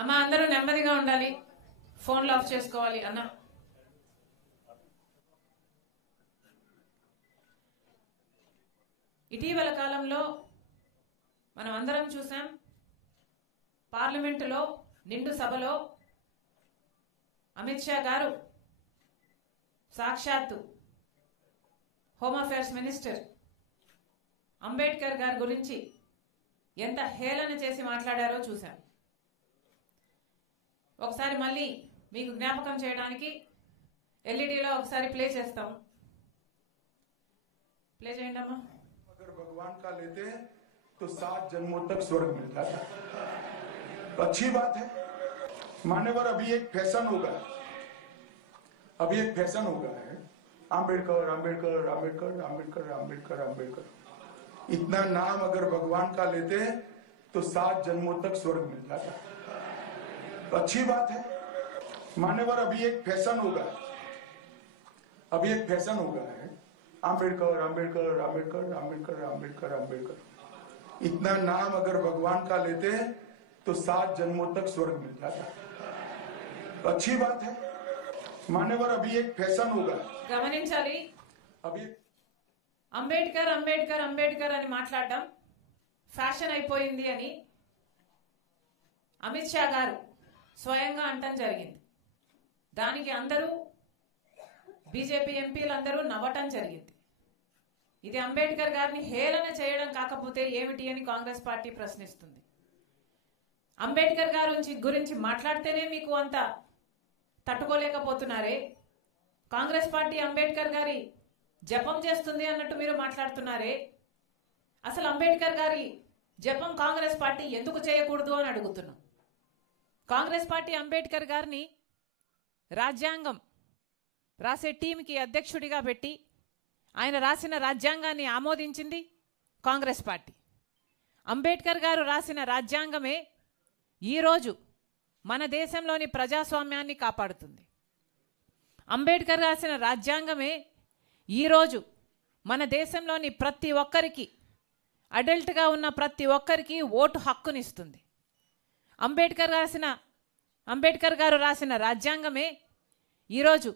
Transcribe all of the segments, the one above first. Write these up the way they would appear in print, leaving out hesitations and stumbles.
అమ్మ అందరూ నెమ్మదిగా ఉండాలి, ఫోన్లు ఆఫ్ చేసుకోవాలి అన్న. ఇటీవల కాలంలో మనం అందరం చూసాం, పార్లమెంటులో నిండు సభలో అమిత్ షా గారు సాక్షాత్తు హోమ్ అఫేర్స్ మినిస్టర్ అంబేద్కర్ గారి గురించి ఎంత హేళన చేసి మాట్లాడారో చూశాం. ఒకసారి మళ్ళీ మీకు జ్ఞాపకం చేయడానికి ఎల్ఈడీలో ఒకసారి ప్లే చేస్తాం. प्ले చేయండి అమ్మా. अगर भगवान का लेते तो 7 जन्मों तक स्वर्ग मिल जाता, तो अच्छी बात है। मान्यवर, अभी एक फैशन होगा, अभी एक फैशन होगा है आम्बेडकर आम्बेडकर आम्बेडकर आम्बेडकर आम्बेडकर आम्बेडकर। इतना नाम अगर भगवान का लेते तो 7 जन्मों तक स्वर्ग मिल जाता, तो अच्छी बात है। मान्यवर, अभी एक फैशन होगा, अभी एक फैशन होगा है आम्बेडकर आम्बेडकर आम्बेडकर आम्बेडकर आम्बेडकर आम्बेडकर। इतना नाम अगर भगवान का लेते तो 7 जन्मों तक स्वर्ग मिल जाता, तो अच्छी बात है। मान्यवर, अभी एक फैशन होगा, గమనించాలి. अभी అంబేద్కర్ అంబేద్కర్ అంబేద్కర్ అని మాట్లాడడం ఫ్యాషన్ అయిపోయింది అని అమిత్ షా గారు స్వయంగా అంటం జరిగింది. దానికి అందరూ బీజేపీ ఎంపీలందరూ నవ్వటం జరిగింది. ఇది అంబేద్కర్ గారిని హేళన చేయడం కాకపోతే ఏమిటి అని కాంగ్రెస్ పార్టీ ప్రశ్నిస్తుంది. అంబేద్కర్ గారి గురించి మాట్లాడితేనే మీకు అంత తట్టుకోలేకపోతున్నారే, కాంగ్రెస్ పార్టీ అంబేద్కర్ గారి జపం చేస్తుంది అన్నట్టు మీరు మాట్లాడుతున్నారే. అసలు అంబేద్కర్ గారి జపం కాంగ్రెస్ పార్టీ ఎందుకు చేయకూడదు అని అడుగుతున్నాం. కాంగ్రెస్ పార్టీ అంబేద్కర్ గారిని రాజ్యాంగం రాసే టీంకి అధ్యక్షుడిగా పెట్టి ఆయన రాసిన రాజ్యాంగాన్ని ఆమోదించింది కాంగ్రెస్ పార్టీ. అంబేద్కర్ గారు రాసిన రాజ్యాంగమే ఈరోజు మన దేశంలోని ప్రజాస్వామ్యాన్ని కాపాడుతుంది. అంబేద్కర్ రాసిన రాజ్యాంగమే ఈరోజు మన దేశంలోని ప్రతి ఒక్కరికి, అడల్ట్గా ఉన్న ప్రతి ఒక్కరికి ఓటు హక్కునిస్తుంది. అంబేద్కర్ గారు రాసిన రాజ్యాంగమే ఈరోజు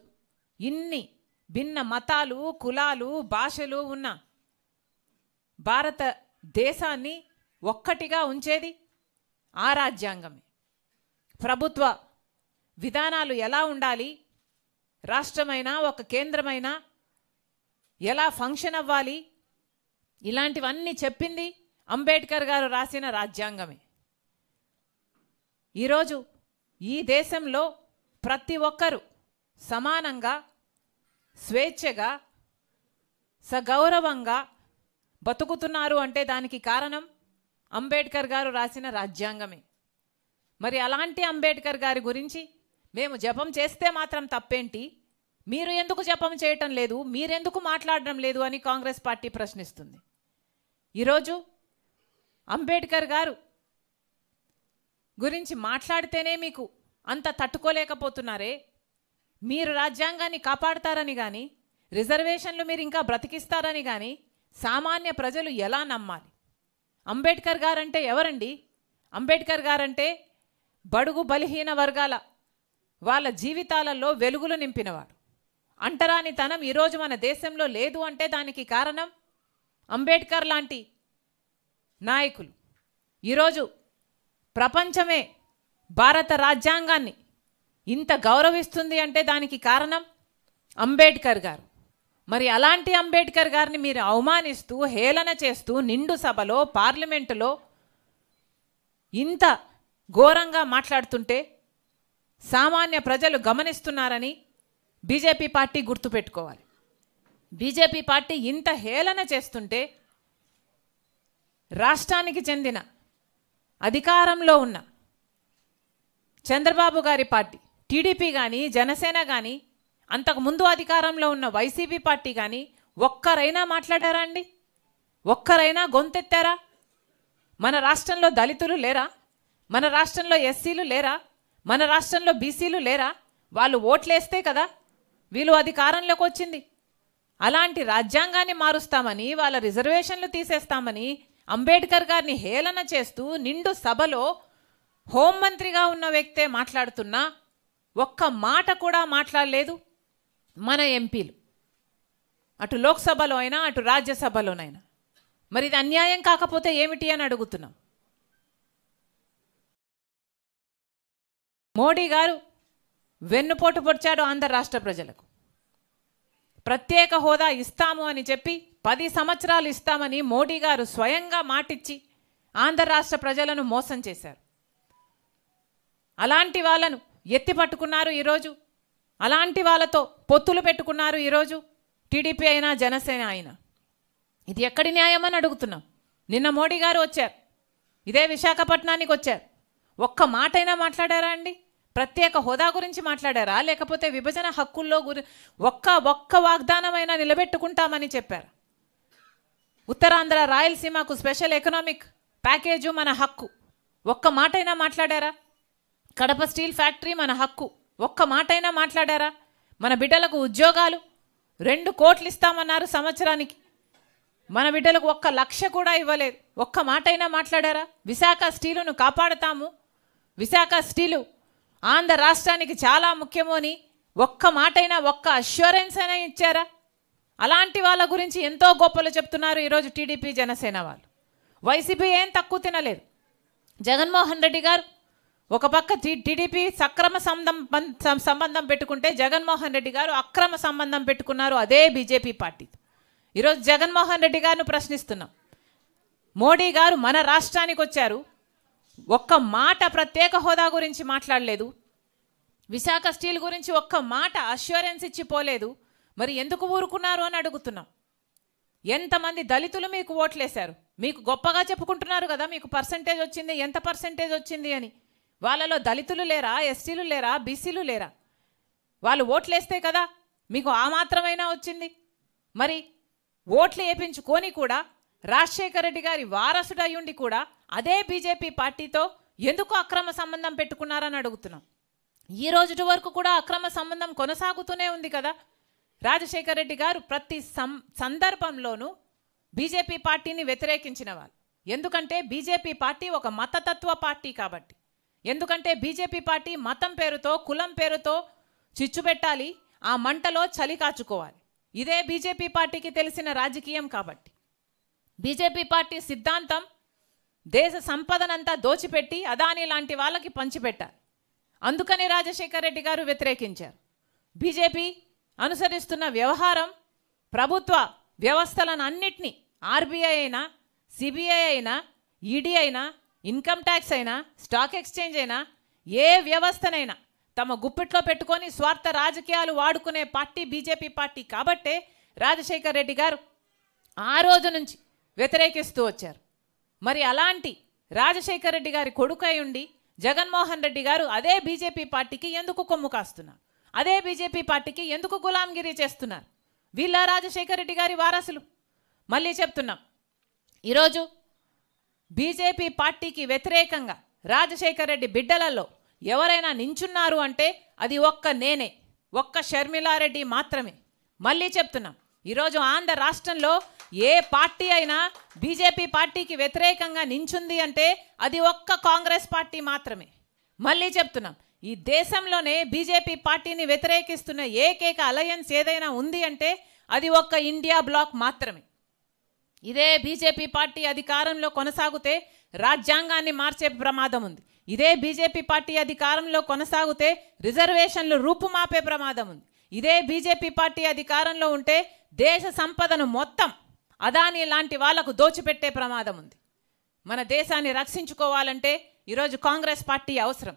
ఇన్ని భిన్న మతాలు, కులాలు, భాషలు ఉన్న భారతదేశాన్ని ఒక్కటిగా ఉంచేది ఆ రాజ్యాంగమే. ప్రభుత్వ విధానాలు ఎలా ఉండాలి, రాష్ట్రమైనా ఒక కేంద్రమైనా ఎలా ఫంక్షన్ అవ్వాలి, ఇలాంటివన్నీ చెప్పింది అంబేద్కర్ గారు రాసిన రాజ్యాంగమే. ఈరోజు ఈ దేశంలో ప్రతి ఒక్కరూ సమానంగా, స్వేచ్ఛగా, సగౌరవంగా బతుకుతున్నారు అంటే దానికి కారణం అంబేద్కర్ గారు రాసిన రాజ్యాంగమే. మరి అలాంటి అంబేద్కర్ గారి గురించి మేము జపం చేస్తే మాత్రం తప్పేంటి, మీరు ఎందుకు జపం చేయటం లేదు, మీరెందుకు మాట్లాడడం లేదు అని కాంగ్రెస్ పార్టీ ప్రశ్నిస్తుంది. ఈరోజు అంబేద్కర్ గారు గురించి మాట్లాడితేనే మీకు అంత తట్టుకోలేకపోతున్నారే, మీరు రాజ్యాంగాన్ని కాపాడతారని కానీ, రిజర్వేషన్లు మీరు ఇంకా బ్రతికిస్తారని కానీ సామాన్య ప్రజలు ఎలా నమ్మాలి? అంబేద్కర్ గారంటే ఎవరండి? అంబేద్కర్ గారంటే బడుగు బలహీన వర్గాల వాళ్ళ జీవితాలలో వెలుగులు నింపినవాడు. అంటరానితనం ఈరోజు మన దేశంలో లేదు అంటే దానికి కారణం అంబేద్కర్ లాంటి నాయకులు. ఈరోజు ప్రపంచమే భారత రాజ్యాంగాన్ని ఇంత గౌరవిస్తుంది అంటే దానికి కారణం అంబేద్కర్ గారు. మరి అలాంటి అంబేద్కర్ గారిని మీరు అవమానిస్తూ, హేళన చేస్తూ నిండు సభలో, పార్లమెంటులో ఇంత ఘోరంగా మాట్లాడుతుంటే సామాన్య ప్రజలు గమనిస్తున్నారని బీజేపీ పార్టీ గుర్తుపెట్టుకోవాలి. బీజేపీ పార్టీ ఇంత హేళన చేస్తుంటే రాష్ట్రానికి చెందిన అధికారంలో ఉన్న చంద్రబాబు గారి పార్టీ టీడీపీ కానీ, జనసేన కానీ, అంతకుముందు అధికారంలో ఉన్న వైసీపీ పార్టీ కానీ ఒక్కరైనా మాట్లాడారా అండి? ఒక్కరైనా గొంతెత్తారా? మన రాష్ట్రంలో దళితులు లేరా? మన రాష్ట్రంలో ఎస్సీలు లేరా? మన రాష్ట్రంలో బీసీలు లేరా? వాళ్ళు ఓట్లేస్తే కదా వీళ్ళు అధికారంలోకి వచ్చింది. అలాంటి రాజ్యాంగాన్ని మారుస్తామని, వాళ్ళ రిజర్వేషన్లు తీసేస్తామని అంబేద్కర్ గారిని హేళన చేస్తూ నిండు సభలో హోంమంత్రిగా ఉన్న వ్యక్తే మాట్లాడుతున్నా ఒక్క మాట కూడా మాట్లాడలేదు మన ఎంపీలు, అటు లోక్సభలో అయినా అటు రాజ్యసభలోనైనా. మరి ఇది అన్యాయం కాకపోతే ఏమిటి అని అడుగుతున్నాం. మోడీ గారు వెన్నుపోటు పొడిచాడు ఆంధ్ర రాష్ట్ర ప్రజలకు. ప్రత్యేక హోదా ఇస్తాము అని చెప్పి 10 సంవత్సరాలు ఇస్తామని మోడీ గారు స్వయంగా మాటిచ్చి ఆంధ్ర రాష్ట్ర ప్రజలను మోసం చేశారు. అలాంటి వాళ్ళను ఎత్తి పట్టుకున్నారు ఈరోజు. అలాంటి వాళ్ళతో పొత్తులు పెట్టుకున్నారు ఈరోజు టీడీపీ అయినా జనసేన అయినా. ఇది ఎక్కడి న్యాయం అని అడుగుతున్నాం. నిన్న మోడీ గారు వచ్చారు, ఇదే విశాఖపట్నానికి వచ్చారు. ఒక్క మాటైనా మాట్లాడారా అండి? ప్రత్యేక హోదా గురించి మాట్లాడారా? లేకపోతే విభజన హక్కుల్లో ఒక్క వాగ్దానమైనా నిలబెట్టుకుంటామని చెప్పారు. ఉత్తరాంధ్ర రాయలసీమకు స్పెషల్ ఎకనామిక్ ప్యాకేజు మన హక్కు, ఒక్క మాటైనా మాట్లాడారా? కడప స్టీల్ ఫ్యాక్టరీ మన హక్కు, ఒక్క మాటైనా మాట్లాడారా? మన బిడ్డలకు ఉద్యోగాలు 2 కోట్లు ఇస్తామన్నారు సంవత్సరానికి, మన బిడ్డలకు 1 లక్ష కూడా ఇవ్వలేదు. ఒక్క మాటైనా మాట్లాడారా? విశాఖ స్టీలును కాపాడుతాము, విశాఖ స్టీలు ఆంధ్ర రాష్ట్రానికి చాలా ముఖ్యము అని ఒక్క మాటైనా, ఒక్క అష్యూరెన్స్ అయినా ఇచ్చారా? అలాంటి వాళ్ళ గురించి ఎంతో గొప్పలు చెప్తున్నారు ఈరోజు టీడీపీ జనసేన వాళ్ళు. వైసీపీ ఏం తక్కువ తినలేదు. జగన్మోహన్ రెడ్డి గారు ఒక పక్క టీడీపీ సక్రమ సంబంధం పెట్టుకుంటే జగన్మోహన్ రెడ్డి గారు అక్రమ సంబంధం పెట్టుకున్నారు అదే బీజేపీ పార్టీతో. ఈరోజు జగన్మోహన్ రెడ్డి గారిని ప్రశ్నిస్తున్నాం. మోడీ గారు మన రాష్ట్రానికి వచ్చారు, ఒక్క మాట ప్రత్యేక హోదా గురించి మాట్లాడలేదు, విశాఖ స్టీల్ గురించి ఒక్క మాట అష్యూరెన్స్ ఇచ్చిపోలేదు. మరి ఎందుకు ఊరుకున్నారు అని అడుగుతున్నాం. ఎంతమంది దళితులు మీకు ఓట్లేశారు? మీకు గొప్పగా చెప్పుకుంటున్నారు కదా మీకు పర్సంటేజ్ వచ్చింది, ఎంత పర్సంటేజ్ వచ్చింది అని. వాళ్ళలో దళితులు లేరా? ఎస్టీలు లేరా? బీసీలు లేరా? వాళ్ళు ఓట్లేస్తే కదా మీకు ఆ మాత్రమైనా వచ్చింది. మరి ఓట్లు వేయించుకొని కూడా రాజశేఖర రెడ్డి గారి వారసుడు అయ్యుండి కూడా అదే బీజేపీ పార్టీతో ఎందుకు అక్రమ సంబంధం పెట్టుకున్నారని అడుగుతున్నాం. ఈ రోజు వరకు కూడా అక్రమ సంబంధం కొనసాగుతూనే ఉంది కదా. రాజశేఖర రెడ్డి గారు ప్రతి సందర్భంలోనూ బీజేపీ పార్టీని వ్యతిరేకించిన వాళ్ళు. ఎందుకంటే బీజేపీ పార్టీ ఒక మతతత్వ పార్టీ కాబట్టి. ఎందుకంటే బీజేపీ పార్టీ మతం పేరుతో, కులం పేరుతో చిచ్చు పెట్టాలి, ఆ మంటలో చలి కాచుకోవాలి. ఇదే బీజేపీ పార్టీకి తెలిసిన రాజకీయం కాబట్టి. బీజేపీ పార్టీ సిద్ధాంతం దేశ సంపదనంతా దోచిపెట్టి అదానీ లాంటి వాళ్ళకి పంచిపెట్టాలి. అందుకని రాజశేఖర రెడ్డి గారు వ్యతిరేకించారు. బీజేపీ అనుసరిస్తున్న వ్యవహారం ప్రభుత్వ వ్యవస్థలను అన్నిటినీ, ఆర్బీఐ అయినా, సిబిఐ అయినా, ఈడీ అయినా, ఇన్కమ్ ట్యాక్స్ అయినా, స్టాక్ ఎక్స్చేంజ్ అయినా, ఏ వ్యవస్థనైనా తమ గుప్పిట్లో పెట్టుకొని స్వార్థ రాజకీయాలు వాడుకునే పార్టీ బీజేపీ పార్టీ కాబట్టే రాజశేఖర రెడ్డి గారు ఆ రోజు నుంచి వ్యతిరేకిస్తూ వచ్చారు. మరి అలాంటి రాజశేఖర రెడ్డి గారి కొడుకై ఉండి జగన్మోహన్ రెడ్డి గారు అదే బీజేపీ పార్టీకి ఎందుకు కొమ్ము కాస్తున్నారు? అదే బీజేపీ పార్టీకి ఎందుకు గులాంగిరి చేస్తున్నారు? వీళ్ళ రాజశేఖర రెడ్డి గారి వారసులు. మళ్ళీ చెప్తున్నాం, ఈరోజు బీజేపీ పార్టీకి వ్యతిరేకంగా రాజశేఖర రెడ్డి బిడ్డలలో ఎవరైనా నించున్నారు అంటే అది ఒక్క నేనే, ఒక్క షర్మిలారెడ్డి మాత్రమే. మళ్ళీ చెప్తున్నాం, ఈరోజు ఆంధ్ర రాష్ట్రంలో ఏ పార్టీ అయినా బీజేపీ పార్టీకి వ్యతిరేకంగా నించుంది అంటే అది ఒక్క కాంగ్రెస్ పార్టీ మాత్రమే. మళ్ళీ చెప్తున్నాం, ఈ దేశంలోనే బీజేపీ పార్టీని వ్యతిరేకిస్తున్న ఏకైక అలయన్స్ ఏదైనా ఉంది అంటే అది ఒక్క ఇండియా బ్లాక్ మాత్రమే. ఇదే బీజేపీ పార్టీ అధికారంలో కొనసాగితే రాజ్యాంగాన్ని మార్చే ప్రమాదం ఉంది. ఇదే బీజేపీ పార్టీ అధికారంలో కొనసాగితే రిజర్వేషన్లు రూపుమాపే ప్రమాదం ఉంది. ఇదే బీజేపీ పార్టీ అధికారంలో ఉంటే దేశ సంపదను మొత్తం అదానీ లాంటి వాళ్లకు దోచిపెట్టే ప్రమాదం ఉంది. మన దేశాన్ని రక్షించుకోవాలంటే ఈరోజు కాంగ్రెస్ పార్టీ అవసరం.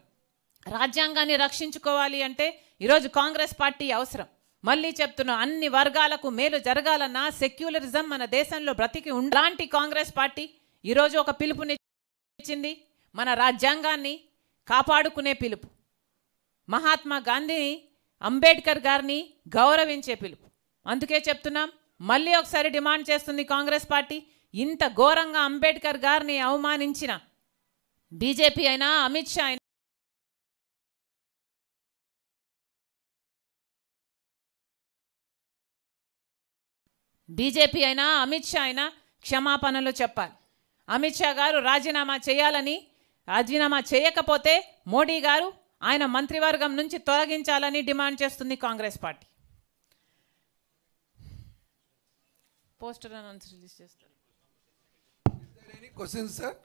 రాజ్యాంగాన్ని రక్షించుకోవాలి అంటే ఈరోజు కాంగ్రెస్ పార్టీ అవసరం. మళ్ళీ చెప్తున్నా, అన్ని వర్గాలకు మేలు జరగాలన్నా సెక్యులరిజం మన దేశంలో బ్రతికి ఉండాలంటి కాంగ్రెస్ పార్టీ ఈరోజు ఒక పిలుపునిచ్చింది, మన రాజ్యాంగాన్ని కాపాడుకునే పిలుపు, మహాత్మా గాంధీని, అంబేద్కర్ గారిని గౌరవించే పిలుపు. అందుకే చెప్తున్నాం, మళ్ళీ ఒకసారి డిమాండ్ చేస్తుంది కాంగ్రెస్ పార్టీ, ఇంత ఘోరంగా అంబేద్కర్ గారిని అవమానించిన బీజేపీ అయినా, అమిత్ షా అయినా, బీజేపీ అయినా, అమిత్ షా అయినా క్షమాపణలు చెప్పాలి. అమిత్ షా గారు రాజీనామా చేయాలని రాజీనామా చేయకపోతే మోడీ గారు ఆయన మంత్రివర్గం నుంచి తొలగించాలని డిమాండ్ చేస్తుంది Congress party. Poster announce release చేస్తారు. Questions sir?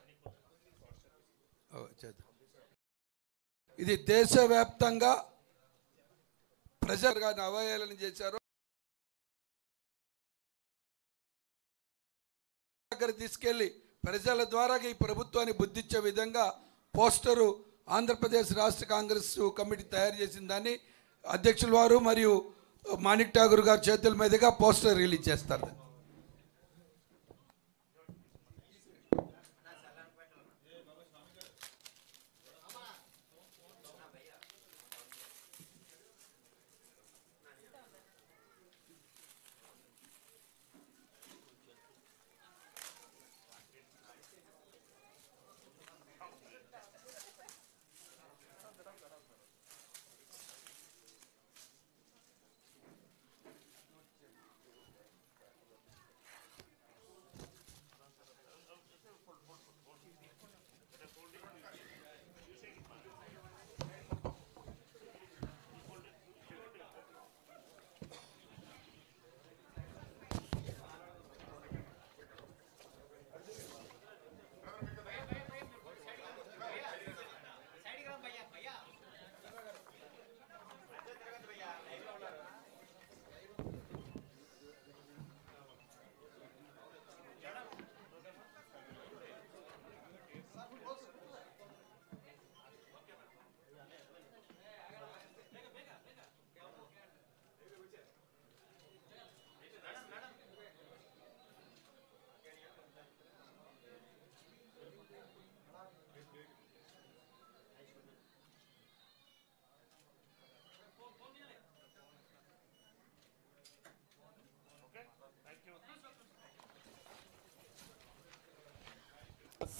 ఇది దేశవ్యాప్తంగా ప్రజలుగా అవహేళన చేశారు, దగ్గర తీసుకెళ్లి ప్రజల ద్వారా ఈ ప్రభుత్వాన్ని బుద్ధిచ్చే విధంగా పోస్టరు ఆంధ్రప్రదేశ్ రాష్ట్ర కాంగ్రెస్ కమిటీ తయారు చేసిన దాన్ని అధ్యక్షుల వారు మరియు మాణిక్ ఠాగూర్ గారి చేతుల మీదుగా పోస్టర్ రిలీజ్ చేస్తారు.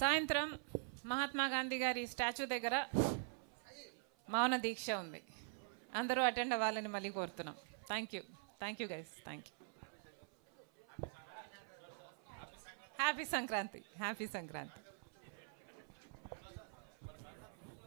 సాయంత్రం మహాత్మా గాంధీ గారి స్టాచ్యూ దగ్గర మౌన దీక్ష ఉంది. అందరూ అటెండ్ అవ్వాలని మళ్ళీ కోరుతున్నాం. Thank you guys. Thank you. Happy Sankranti.